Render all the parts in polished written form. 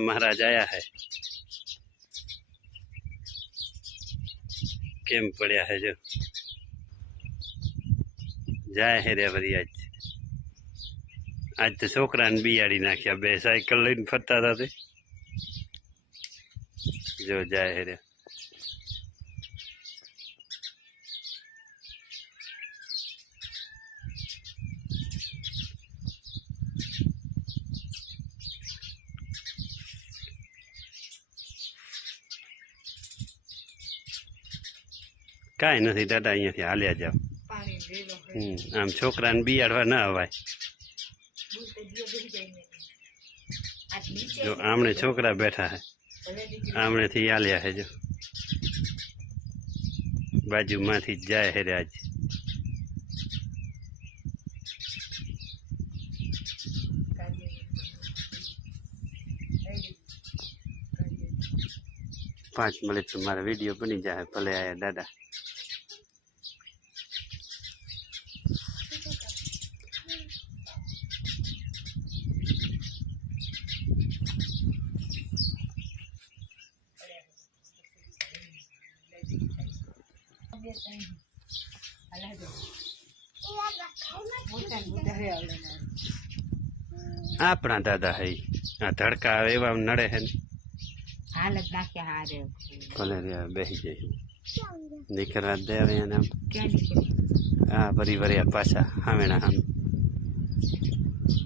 महाराज आया है केम पड़ा है जो जाए है रे वरी आज तो छोकरा ने बियाड़ी नाख्या बे साइकिल लईने फरता था ते जो जाए है रे काई नहीं दादा अहींयाथी हाल्या जाओ आम छोकरा ने बियाड़वा न अवाय जो आमने छोकरा बैठा है आमने थी हाल्या है जो बाजू माथी जाए है रे आज 5 मिनट तुम्हारा वीडियो बनी जाए भले आया दादा अपना दादा है आ धड़का एवं नड़े है हालत ना क्या हारे भले रे बेही जाए निकरा दे रे ना क्या निकले आ बरी बरी पाछा हमें ना हम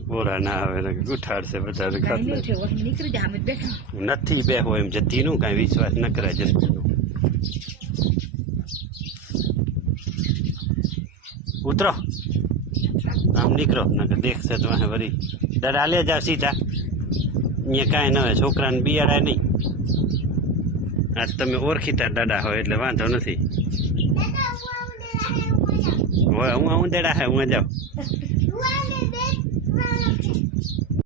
बोरा ना आवे ने गुठाड़ से बता दे खात नहीं वो निकल जा में बैठा नथी बेहो एम जती नु काई विश्वास न करे जन उतरो आम निकलो न देख से तो है बरी दादा ले जा सीधा ये काई न छोकरा ने बियाड़ा नहीं आज तमे ओळखीता दादा हो એટલે વાંધો નથી હું ઉંદેડા હે હું જાઉં